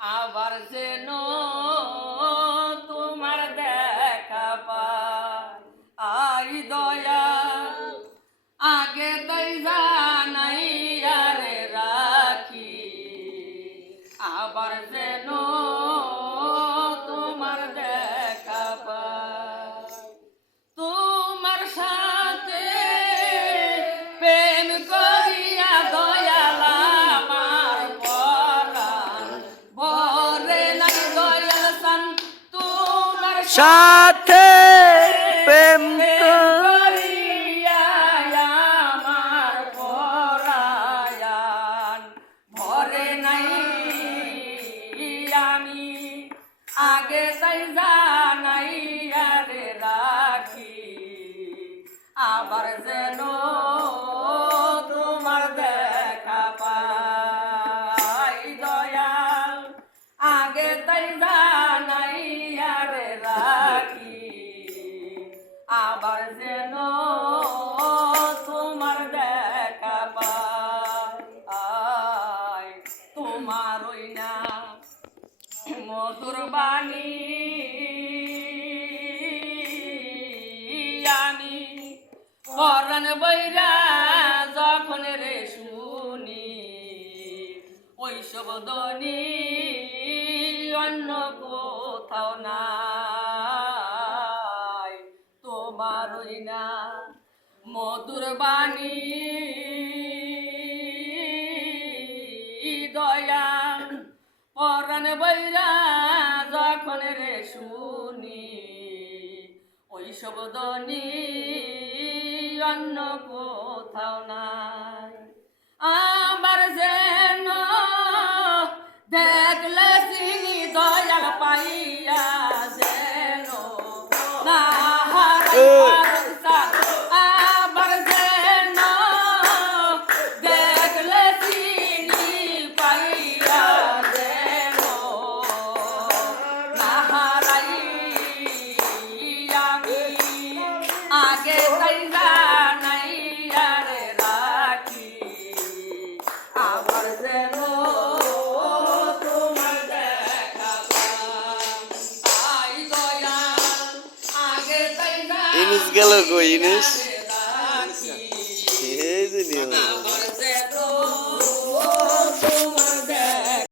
আবার যেন তোমার দেখা পাই। আই দয়া আগে তাই জানাই আরে রাখি, আবার যেন তোমার দেখা পাই। তোমার সাথে প্রেম করিয়া দয়াল আমার পরাণ ভরে নাই দয়াল সান। তোমার সাথে প্রেম করিয়া আমার পরাণ ভরে নাই। আমি আগে তাই জানাই আরে রাখি, আবার যেন তোমার দেখা পাই। দয়াল আগে তাই জানাই আরে রাখি, আবার যেন তোমার দেখা পাই। তোমার ওই না মধুর বাণী আমি পরাণ বৈরা যখন রে শুনি, ওই শব্দনি অন্য কোথাও নাই। তোমার ওই না মধুর বাণী দয়াল পরাণ বৈরা যখন রে শুনি, ওই শব্দনি অন্য কোথাও নাই। আমার যেন দেখলে চিনি দয়াল পাইয়া যেন না হারাই পারসান। আবার যেন দেখলে চিনি পাইয়া যেন না হারাই। আমি আগে তাই জানাই আরে রাখি, আবার যেন তোমার দেখা পাই। দয়াল আগে তাই ইনুস গেল গো ইনুস।